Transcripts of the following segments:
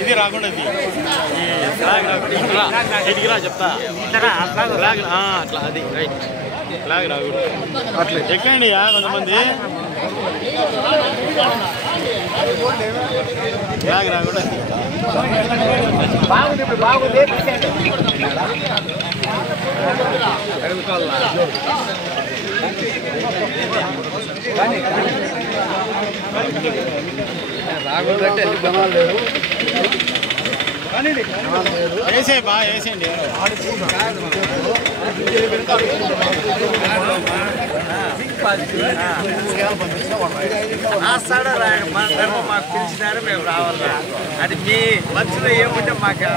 ఇది రాకుండా ఇదిరా చెప్తా అట్లా అది రైట్ ఫ్లాగ్ రాకూడదు అట్లా ఎక్కండి కొంతమంది ఫ్లాగ్ రాకూడదు వేసే బాగా వేసేయండి మాకు పిలిచినారు మేము రావాలా అది మీ మనసులో ఏముంటే మాకు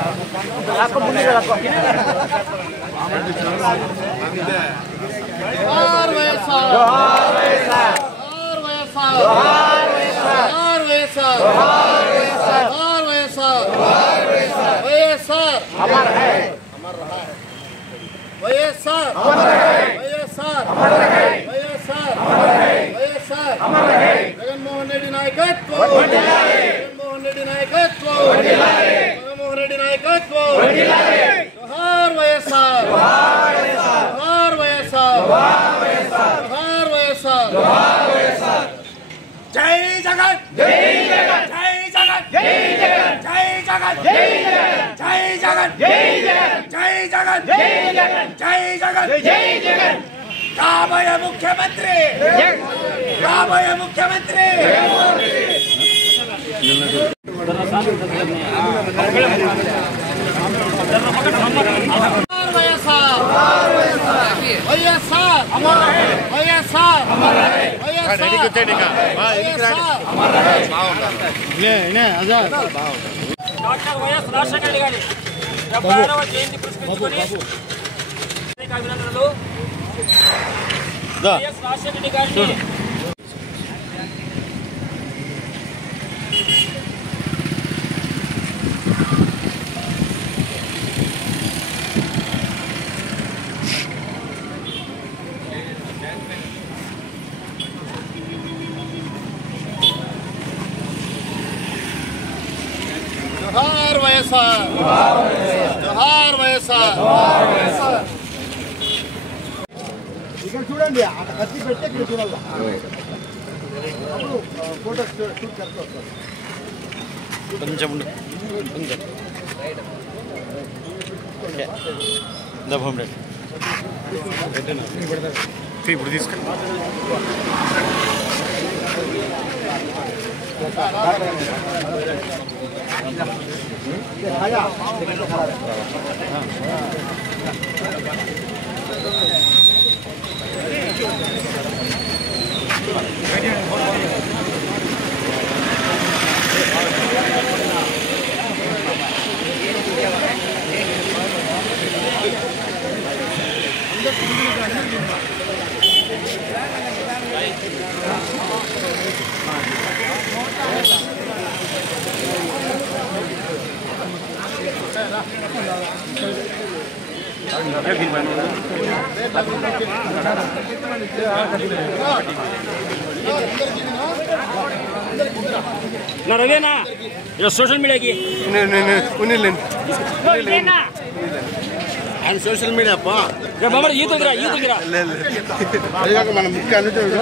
జగన్మోహన్ రెడ్డి నాయకత్వం జగన్మోహన్ రెడ్డి నాయకత్వం జగన్మోహన్ రెడ్డి నాయకత్వం జోహార్ వైఎస్ఆర్ జోహార్ వైఎస్ఆర్ జోహార్ వైఎస్ఆర్ జై జగన్ జై జగన్ జై జగన్ జై జగన్ జై జగన్ జై జగన్ జై జగన్ జై జగన్ జై జగన్ జై జగన్ జై జగన్ కాబోయే ముఖ్యమంత్రి కాబోయే ముఖ్యమంత్రి వైఎస్ఆర్ వైఎస్ఆర్ వైఎస్ఆర్ డాక్టర్ వైఎస్ రాజశేఖర రెడ్డి గారి 76వ జయంతి పురస్కరించుకొని అభినందనలు. వైఎస్ రాజశేఖర రెడ్డి గారిని జోహార్ వైఎస్ఆర్ జోహార్ వైఎస్ఆర్ ఇక్కడ చూడండి అక్కడ కత్తి పెట్టి ఇక్కడ చూడాలి ఫోటో షూట్ చేస్తారు కొంచెం ఇప్పుడు తీసుకు నా రవేనా ఇలా సోషల్ మీడియాకి ఆయన సోషల్ మీడియా ఈతురా మన ముఖ్య అనుచరుడు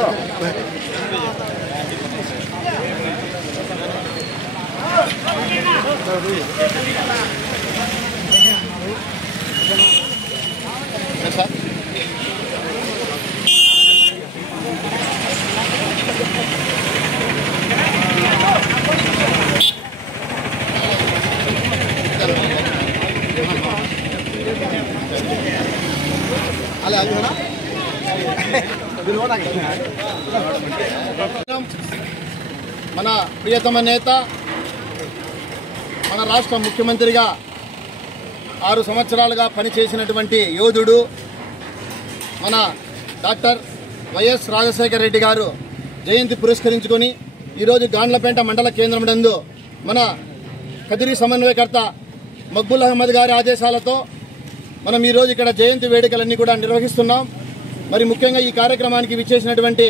మన ప్రియతమ నేత మన రాష్ట్ర ముఖ్యమంత్రిగా 6 సంవత్సరాలుగా పనిచేసినటువంటి యోధుడు మన డాక్టర్ వైఎస్ రాజశేఖర రెడ్డి గారు జయంతి పురస్కరించుకొని ఈరోజు గాండ్లపేట మండల కేంద్రం నందు మన కదిరి సమన్వయకర్త మక్బుల్ అహ్మద్ గారి ఆదేశాలతో మనం ఈరోజు ఇక్కడ జయంతి వేడుకలన్నీ కూడా నిర్వహిస్తున్నాం. మరి ముఖ్యంగా ఈ కార్యక్రమానికి విచ్చేసినటువంటి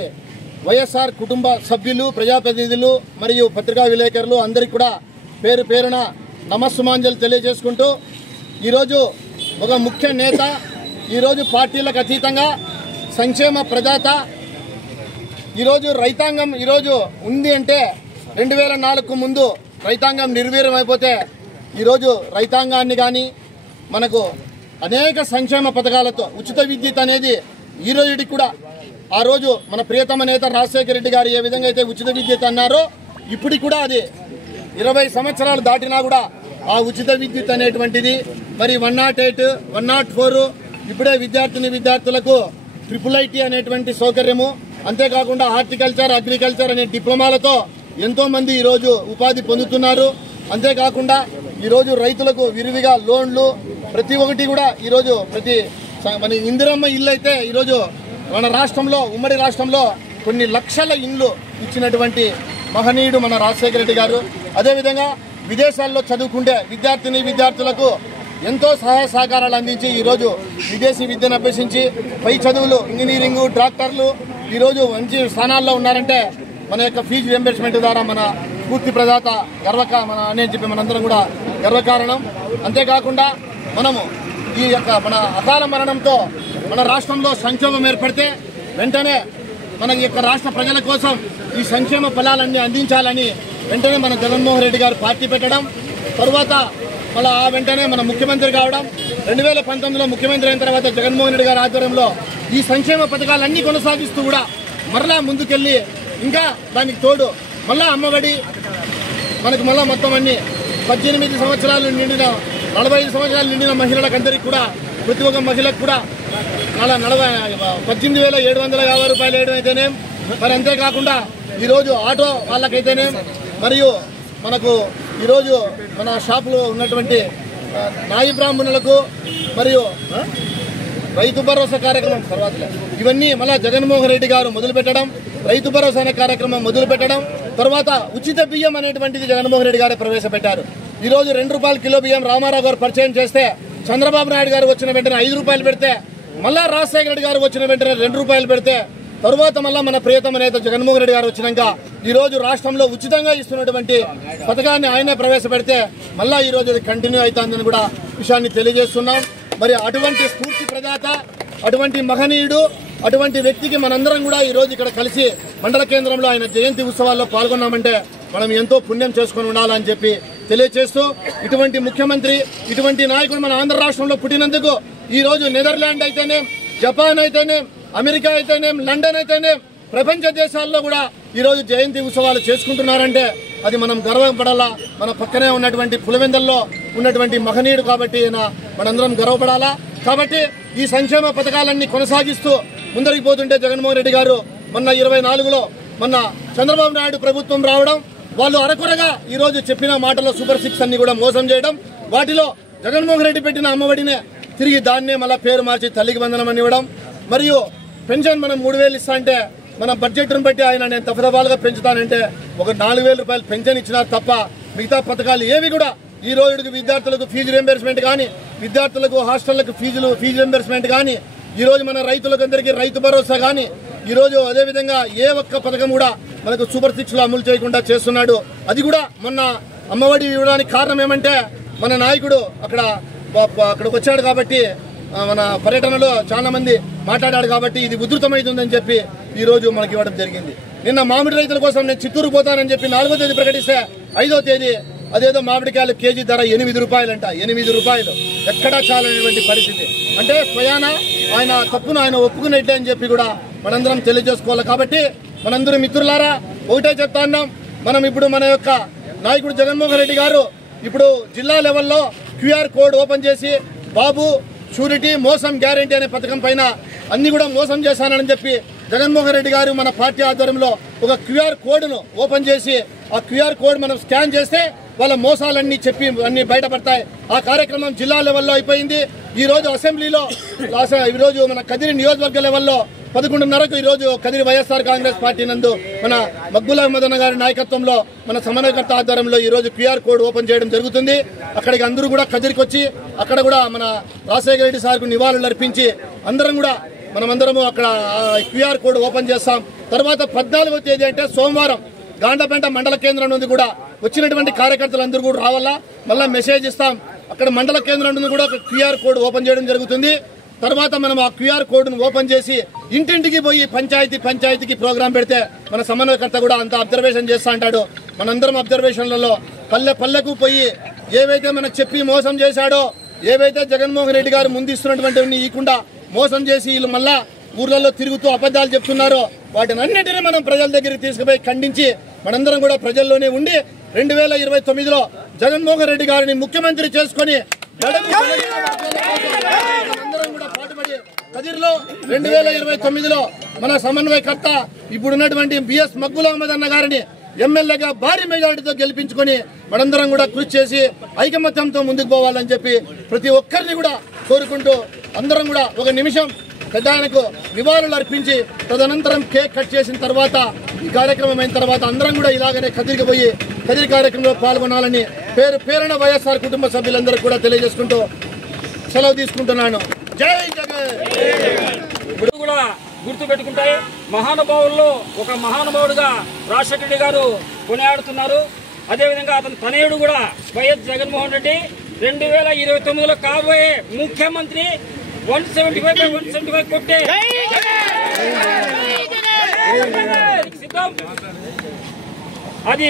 వైఎస్ఆర్ కుటుంబ సభ్యులు, ప్రజాప్రతినిధులు మరియు పత్రికా విలేకరులు అందరికీ కూడా పేరు పేరున నమస్సుమాంజలు తెలియజేసుకుంటూ, ఈరోజు ఒక ముఖ్య నేత, ఈరోజు పార్టీలకు అతీతంగా సంక్షేమ ప్రదాత, ఈరోజు రైతాంగం ఈరోజు ఉంది అంటే 2004కు ముందు రైతాంగం నిర్వీర్యం అయిపోతే ఈరోజు రైతాంగాన్ని కానీ మనకు అనేక సంక్షేమ పథకాలతో ఉచిత విద్యుత్ అనేది ఈ రోజుకి కూడా, ఆ రోజు మన ప్రియతమ నేత రాజశేఖర రెడ్డి గారు ఏ విధంగా అయితే ఉచిత విద్యుత్ అన్నారో ఇప్పటికి కూడా అది 20 సంవత్సరాలు దాటినా కూడా ఆ ఉచిత విద్యుత్ అనేటువంటిది మరి 108, 104 ఇప్పుడే విద్యార్థులకు IIIT అనేటువంటి సౌకర్యము, అంతేకాకుండా హార్టికల్చర్, అగ్రికల్చర్ అనే డిప్లొమాలతో ఎంతో మంది ఈరోజు ఉపాధి పొందుతున్నారు. అంతేకాకుండా ఈరోజు రైతులకు విరివిగా లోన్లు ప్రతి ఒక్కటి కూడా ఈరోజు మన ఇందిరమ్మ ఇల్లు అయితే ఈరోజు మన రాష్ట్రంలో, ఉమ్మడి రాష్ట్రంలో కొన్ని లక్షల ఇండ్లు ఇచ్చినటువంటి మహనీయుడు మన రాజశేఖర రెడ్డి గారు. అదేవిధంగా విదేశాల్లో చదువుకుంటే విద్యార్థులకు ఎంతో సహాయ సహకారాలు అందించి ఈరోజు విదేశీ విద్యను అభ్యసించి పై చదువులు, ఇంజనీరింగ్, డాక్టర్లు ఈరోజు మంచి స్థానాల్లో ఉన్నారంటే మన యొక్క ఫీజు రియంబర్స్మెంట్ ద్వారా మన పూర్తి ప్రదాత అని చెప్పి మనందరం కూడా గర్వకారణం. అంతేకాకుండా మనము ఈ యొక్క మన అకాల మరణంతో మన రాష్ట్రంలో సంక్షోభం ఏర్పడితే వెంటనే మన యొక్క రాష్ట్ర ప్రజల కోసం ఈ సంక్షేమ ఫలాలన్నీ అందించాలని వెంటనే మన జగన్మోహన్ రెడ్డి గారు పార్టీ పెట్టడం, తరువాత మళ్ళీ ఆ వెంటనే మన ముఖ్యమంత్రి కావడం, 2019లో ముఖ్యమంత్రి అయిన తర్వాత జగన్మోహన్ రెడ్డి గారి ఆధ్వర్యంలో ఈ సంక్షేమ పథకాలన్నీ కొనసాగిస్తూ కూడా మరలా ముందుకెళ్ళి ఇంకా దానికి తోడు మళ్ళా అమ్మఒడి మనకు మళ్ళా మొత్తం అన్ని 18 సంవత్సరాలు నిండిన 45 సంవత్సరాలు నిండిన మహిళలకందరికీ కూడా ప్రతి ఒక్క మహిళకు కూడా 18,750 రూపాయలు వేయడం అయితేనే, మరి అంతేకాకుండా ఈరోజు ఆటో వాళ్ళకైతేనే, మరియు మనకు ఈరోజు మన షాపులో ఉన్నటువంటి నాయి బ్రాహ్మణులకు మరియు రైతు భరోసా కార్యక్రమం తర్వాత ఇవన్నీ మళ్ళా జగన్మోహన్ రెడ్డి గారు మొదలుపెట్టడం, రైతు భరోసా అనే కార్యక్రమం మొదలుపెట్టడం, తర్వాత ఉచిత బియ్యం అనేటువంటిది జగన్మోహన్ రెడ్డి గారు ప్రవేశపెట్టారు. ఈరోజు 2 రూపాయల కిలో బియ్యం రామారావు గారు పరిచయం చేస్తే, చంద్రబాబు నాయుడు గారు వచ్చిన వెంటనే 5 రూపాయలు పెడితే, మళ్ళా రాజశేఖర రెడ్డి గారు వచ్చిన వెంటనే 2 రూపాయలు పెడితే, తరువాత మళ్ళా మన ప్రియతమ నేత జగన్మోహన్ రెడ్డి గారు వచ్చినాక ఈరోజు రాష్ట్రంలో ఉచితంగా ఇస్తున్నటువంటి పథకాన్ని ఆయనే ప్రవేశపెడితే మళ్ళా ఈరోజు అది కంటిన్యూ అవుతుందని కూడా విషయాన్ని తెలియజేస్తున్నాం. మరి అటువంటి స్ఫూర్తి ప్రదాత, అటువంటి మహనీయుడు, అటువంటి వ్యక్తికి మనందరం కూడా ఈరోజు ఇక్కడ కలిసి మండల కేంద్రంలో ఆయన జయంతి ఉత్సవాల్లో పాల్గొన్నామంటే మనం ఎంతో పుణ్యం చేసుకుని ఉండాలని చెప్పి తెలియజేస్తూ, ఇటువంటి ముఖ్యమంత్రి, ఇటువంటి నాయకుడు మన ఆంధ్ర రాష్ట్రంలో పుట్టినందుకు ఈరోజు నెదర్లాండ్ అయితేనే, జపాన్ అయితేనే, అమెరికా అయితేనే, లండన్ అయితేనే, ప్రపంచ దేశాల్లో కూడా ఈరోజు జయంతి ఉత్సవాలు చేసుకుంటున్నారంటే అది మనం గర్వపడాలా. మన పక్కనే ఉన్నటువంటి పులివెందల్లో ఉన్నటువంటి మహనీయుడు కాబట్టి మనందరం గర్వపడాలా. కాబట్టి ఈ సంక్షేమ పథకాలన్నీ కొనసాగిస్తూ ముందరికి పోతుంటే జగన్మోహన్ రెడ్డి గారు మొన్న 24లో మొన్న చంద్రబాబు నాయుడు ప్రభుత్వం రావడం, వాళ్ళు అరకొరగా ఈరోజు చెప్పిన మాటల్లో సూపర్ 6 అన్ని కూడా మోసం చేయడం, వాటిలో జగన్మోహన్ రెడ్డి పెట్టిన అమ్మఒడినే తిరిగి దాన్నే మళ్ళా పేరు మార్చి తల్లికి వందనం అని ఇవ్వడం, మరియు పెన్షన్ మనం 3,000 ఇస్తా అంటే మన బడ్జెట్ను బట్టి ఆయన నేను దఫదఫాలుగా పెంచుతానంటే ఒక 4,000 రూపాయలు పెన్షన్ ఇచ్చినారు తప్ప మిగతా పథకాలు ఏవి కూడా ఈ రోజుకి విద్యార్థులకు ఫీజు రియంబర్స్మెంట్ కానీ, విద్యార్థులకు హాస్టళ్లకు ఫీజు రియంబర్స్మెంట్ కానీ, ఈ రోజు మన రైతులకు అందరికీ రైతు భరోసా కానీ, ఈ రోజు అదేవిధంగా ఏ ఒక్క పథకం కూడా మనకు సూపర్ 6లో అమలు చేయకుండా చేస్తున్నాడు. అది కూడా మొన్న అమ్మఒడి ఇవ్వడానికి కారణం ఏమంటే మన నాయకుడు అక్కడికి వచ్చాడు కాబట్టి, మన పర్యటనలో చాలా మంది మాట్లాడాడు కాబట్టి ఇది ఉధృతమైతుందని చెప్పి ఈ రోజు మనకి ఇవ్వడం జరిగింది. నిన్న మామిడి రైతుల కోసం నేను చిత్తూరు పోతానని చెప్పి 4వ తేదీ ప్రకటిస్తే 5వ తేదీ అదేదో మామిడికాయలు కేజీ ధర 8 రూపాయలంట. 8 రూపాయలు ఎక్కడా చాలనేటువంటి పరిస్థితి. అంటే స్వయాన ఆయన తప్పును ఆయన ఒప్పుకున్నట్టే అని చెప్పి కూడా మనందరం తెలియజేసుకోవాలి. కాబట్టి మనందరం మిత్రులారా ఒకటే చెప్తా ఉన్నాం, మనం ఇప్పుడు మన యొక్క నాయకుడు జగన్మోహన్ రెడ్డి గారు ఇప్పుడు జిల్లా లెవెల్లో QR కోడ్ ఓపెన్ చేసి బాబు షూరిటీ మోసం గ్యారంటీ అనే పథకం పైన అన్ని కూడా మోసం చేశానని చెప్పి జగన్మోహన్ రెడ్డి గారు మన పార్టీ ఆధ్వర్యంలో ఒక QR కోడ్ను ఓపెన్ చేసి ఆ QR కోడ్ మనం స్కాన్ చేస్తే వాళ్ళ మోసాలన్నీ చెప్పి అన్ని బయటపడతాయి. ఆ కార్యక్రమం జిల్లా లెవెల్లో అయిపోయింది. ఈ రోజు అసెంబ్లీలో ఈరోజు మన కదిరి నియోజకవర్గ లెవెల్లో 11:30కు ఈరోజు కదిరి వైఎస్ఆర్ కాంగ్రెస్ పార్టీ నందు మన మక్బూల్ అహ్మద్ అన్న గారి నాయకత్వంలో మన సమన్వయకర్త ఆధ్వర్యంలో ఈరోజు QR కోడ్ ఓపెన్ చేయడం జరుగుతుంది. అక్కడికి అందరూ కూడా కదిరికి వచ్చి అక్కడ కూడా మన రాజశేఖర రెడ్డి సార్కు నివాళులు అర్పించి అందరం కూడా మనమందరము అక్కడ QR కోడ్ ఓపెన్ చేస్తాం. తర్వాత 14వ తేదీ అంటే సోమవారం గాండపేట మండల కేంద్రం నుండి కూడా వచ్చినటువంటి కార్యకర్తలందరూ కూడా రావాలా. మళ్ళా మెసేజ్ ఇస్తాం. అక్కడ మండల కేంద్రం నుండి కూడా ఒక QR కోడ్ ఓపెన్ చేయడం జరుగుతుంది. తర్వాత మనం ఆ QR కోడ్ను ఓపెన్ చేసి ఇంటింటికి పోయి పంచాయతీకి ప్రోగ్రాం పెడితే మన సమన్వయకర్త కూడా అంత అబ్జర్వేషన్ చేస్తా అంటాడు. మనందరం అబ్జర్వేషన్లలో పల్లెకు పోయి ఏవైతే మనకు చెప్పి మోసం చేశాడో, ఏవైతే జగన్మోహన్ రెడ్డి గారు ముందిస్తున్నటువంటి ఇవ్వకుండా మోసం చేసి వీళ్ళు మళ్ళా ఊర్లలో తిరుగుతూ అబద్ధాలు చెప్తున్నారో వాటిని అన్నింటినీ మనం ప్రజల దగ్గరికి తీసుకుపోయి ఖండించి మనందరం కూడా ప్రజల్లోనే ఉండి 2029లో జగన్మోహన్ రెడ్డి గారిని ముఖ్యమంత్రి చేసుకుని అందరం కూడా పాటుపడి కదిర్లో 2029లో మన సమన్వయకర్త ఇప్పుడున్నటువంటి బిఎస్ మక్బుల్ అహ్మద్ అన్న గారిని ఎమ్మెల్యేగా భారీ మెజారిటీతో గెలిపించుకొని మనందరం కూడా కృషి చేసి ఐకమత్యంతో ముందుకు పోవాలని చెప్పి ప్రతి ఒక్కరిని కూడా కోరుకుంటూ అందరం కూడా ఒక నిమిషం పెద్ద ఆయనకు నివాళులు అర్పించి తదనంతరం కేక్ కట్ చేసిన తర్వాత ఈ కార్యక్రమం అయిన తర్వాత అందరం కూడా ఇలాగనే కదిరికి పోయి కదిరి కార్యక్రమంలో పాల్గొనాలని పేరున వైఎస్ఆర్ కుటుంబ సభ్యులందరూ కూడా తెలియజేసుకుంటూ సెలవు తీసుకుంటున్నాను. జై జగన్. ఇప్పుడు కూడా గుర్తు పెట్టుకుంటాయి. మహానుభావుల్లో ఒక మహానుభావుడుగా రాజశేఖర రెడ్డి గారు కొనియాడుతున్నారు. అదేవిధంగా అతని తనయుడు కూడా వైఎస్ జగన్మోహన్ రెడ్డి 2029లో కాబోయే ముఖ్యమంత్రి 175/175 కొట్టే సిద్ధం. అది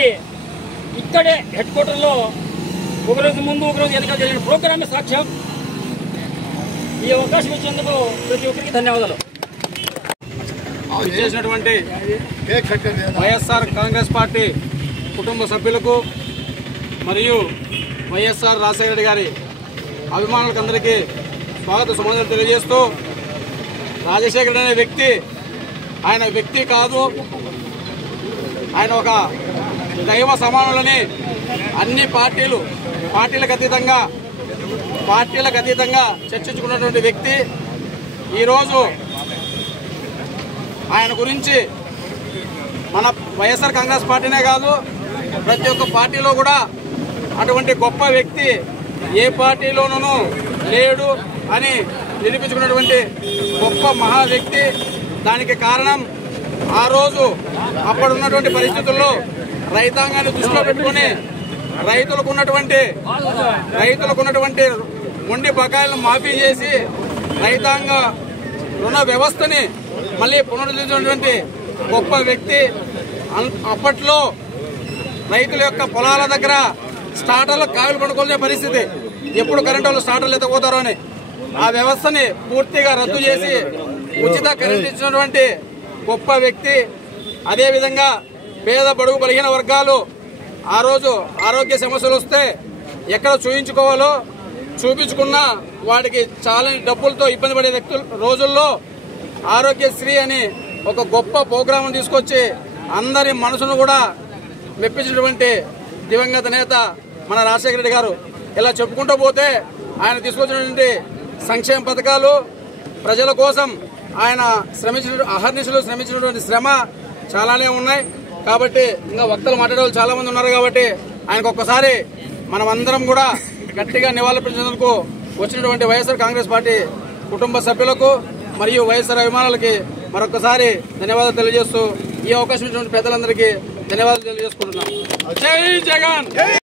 ఇక్కడే హెడ్ క్వార్టర్లో ఒకరోజు ముందు ఒకరోజు వెనక జరిగిన ప్రోగ్రామే సాక్ష్యం. ఈ అవకాశం ఇచ్చేందుకు ప్రతి ఒక్కరికి ధన్యవాదాలు. చేసినటువంటి వైఎస్ఆర్ కాంగ్రెస్ పార్టీ కుటుంబ సభ్యులకు మరియు వైఎస్ఆర్ రాజశేఖర రెడ్డి గారి అభిమానులకు అందరికీ స్వాగత సుమాంజలి తెలియజేస్తూ, రాజశేఖర అనే వ్యక్తి ఆయన వ్యక్తి కాదు, ఆయన ఒక దైవ సమానులని అన్ని పార్టీలకు అతీతంగా చర్చించుకున్నటువంటి వ్యక్తి. ఈరోజు ఆయన గురించి మన వైఎస్ఆర్ కాంగ్రెస్ పార్టీనే కాదు ప్రతి ఒక్క పార్టీలో కూడా అటువంటి గొప్ప వ్యక్తి ఏ పార్టీలోనూ లేడు అని నిరూపించుకున్నటువంటి గొప్ప మహా వ్యక్తి. దానికి కారణం ఆ రోజు అప్పుడున్నటువంటి పరిస్థితుల్లో రైతాంగాన్ని దృష్టిలో పెట్టుకుని రైతులకు ఉన్నటువంటి మొండి బకాయిలను మాఫీ చేసి రైతాంగ రుణ వ్యవస్థని మళ్ళీ పునరుద్ధరించినటువంటి గొప్ప వ్యక్తి. అప్పట్లో రైతుల యొక్క పొలాల దగ్గర స్టార్టర్లు కాయలు కొనుక్కునే పరిస్థితి, ఎప్పుడు కరెంటు వాళ్ళు స్టార్టర్లు ఎత్తపోతారో అని ఆ వ్యవస్థని పూర్తిగా రద్దు చేసి ఉచిత కరెంట్ ఇచ్చినటువంటి గొప్ప వ్యక్తి. అదేవిధంగా పేద బడుగు బలహీన వర్గాలు ఆ రోజు ఆరోగ్య సమస్యలు వస్తే ఎక్కడ చూపించుకున్నా వాడికి చాలా డబ్బులతో ఇబ్బంది పడే రోజుల్లో ఆరోగ్యశ్రీ అని ఒక గొప్ప ప్రోగ్రాం తీసుకొచ్చి అందరి మనసును కూడా మెప్పించినటువంటి దివంగత నేత మన రాజశేఖర రెడ్డి గారు. ఇలా చెప్పుకుంటూ పోతే ఆయన తీసుకొచ్చినటువంటి సంక్షేమ పథకాలు ప్రజల కోసం ఆయన అహర్నిశలు శ్రమించినటువంటి శ్రమ చాలానే ఉన్నాయి. కాబట్టి ఇంకా వక్తలు మాట్లాడే వాళ్ళు చాలా మంది ఉన్నారు కాబట్టి ఆయనకు ఒక్కసారి మనం అందరం కూడా గట్టిగా నివాళులర్పించేందుకు వచ్చినటువంటి వైఎస్ఆర్ కాంగ్రెస్ పార్టీ కుటుంబ సభ్యులకు మరియు వైఎస్ఆర్ అభిమానులకి మరొకసారి ధన్యవాదాలు తెలియజేస్తూ ఈ అవకాశం ఇచ్చినటువంటి పెద్దలందరికీ ధన్యవాదాలు తెలియజేసుకుంటున్నాం. జై జగన్.